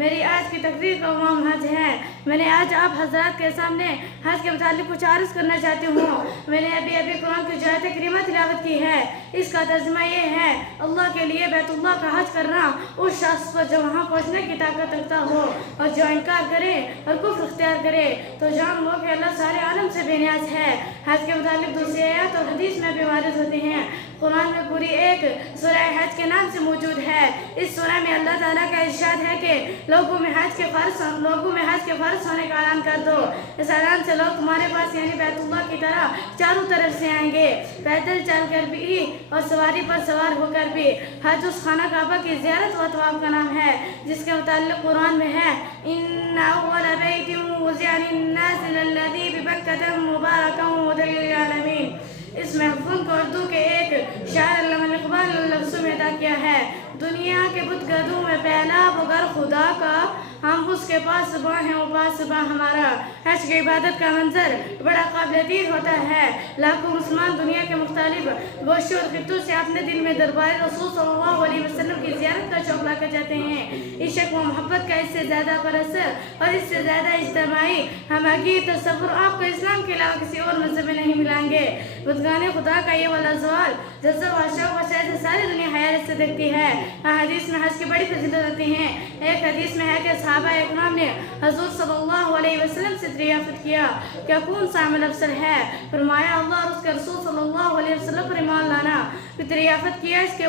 میری آج کی تقریر کا عنوان حج ہے۔ میں نے آج آپ حضرات کے سامنے حج کے متعلق کچھ عرض کرنا چاہتی ہوں۔ میں نے ابھی قرآن کی آیت کریمہ تلاوت کی ہے۔ اس کا ترجمہ یہ ہے: اللہ کے لیے بیت اللہ کا حج کرنا اس شخص پر جو وہاں پہنچنے کی طاقت رکھتا ہو اور جو انکار کرے اور کفر اختیار کرے تو جان لو کہ اللہ سارے عالم سے بے نیاز ہے۔ حج کے متعلق دوسری آیات اور حدیث میں بھی وارد ہوتی ہیں۔ قرآن میں پوری ایک سورہ حج کے نام سے موجود ہے۔ اس سورہ میں اللہ تعالیٰ کا ارشاد ہے کہ لوگوں میں حج کے فرض ہونے کا اعلان کر دو۔ اس اعلان سے لوگ تمہارے پاس یعنی بیت اللہ کی طرح چاروں طرف سے آئیں گے، پیدل چل کر بھی اور سواری پر سوار ہو کر بھی۔ حج اس خانہ کعبہ کی زیارت و طواف کا نام ہے جس کے متعلق قرآن میں ہے: ان اول بیت وضع للناس للذی ببکۃ مبارکا ھدی للعالمین۔ اس محفوظ کو اردو کے ایک شاعر علامہ اقبال نے لفظوں میں ادا کیا ہے: دنیا کے بت گدوں میں پہلا بغیر خدا کا، ہم اس کے پاس صبح ہیں وہ پاس صبح ہمارا۔ حج کی عبادت کا منظر بڑا قابل دید ہوتا ہے۔ لاکھوں مسلمان دنیا کے مختلف گوشوں اور خطوں سے اپنے دل میں دربار رسول صلی اللہ علیہ وسلم کی زیارت کا شوق لا کر جاتے ہیں۔ عشق و محبت کا اس سے زیادہ پراثر اور اس سے زیادہ اجتماعی ہمارا تصور آپ کو اسلام کے علاوہ کسی اور مذہب میں نہیں ملیں گے۔ بتگانے خدا کا یہ والا زوال جذب و شوق و شاید ساری دنیا حیرت سے دیکھتی ہے۔ حدیث میں حج کی بڑی فضیلت ہوتی ہیں۔ ایک حدیث میں ہے کہ صحابہ اکرام نے حضور صلی اللہ علیہ وسلم سے دریافت کیا: کیا کون سا عمل افضل ہے؟ فرمایا: اللہ اور اس کے رسول صلی اللہ علیہ وسلم پر ایمان لانا۔ پھر دریافت کیا اس کے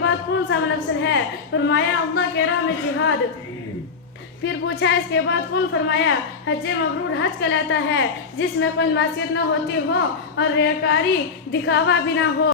بعد کون سا عمل افضل ہے؟ فرمایا: اللہ کے راہ میں جہاد۔ پھر پوچھا اس کے بعد کون؟ فرمایا: حج مبرور حج کہلاتا ہے جس میں کوئی معصیت نہ ہوتی ہو اور ریاکاری دکھاوا بھی نہ ہو۔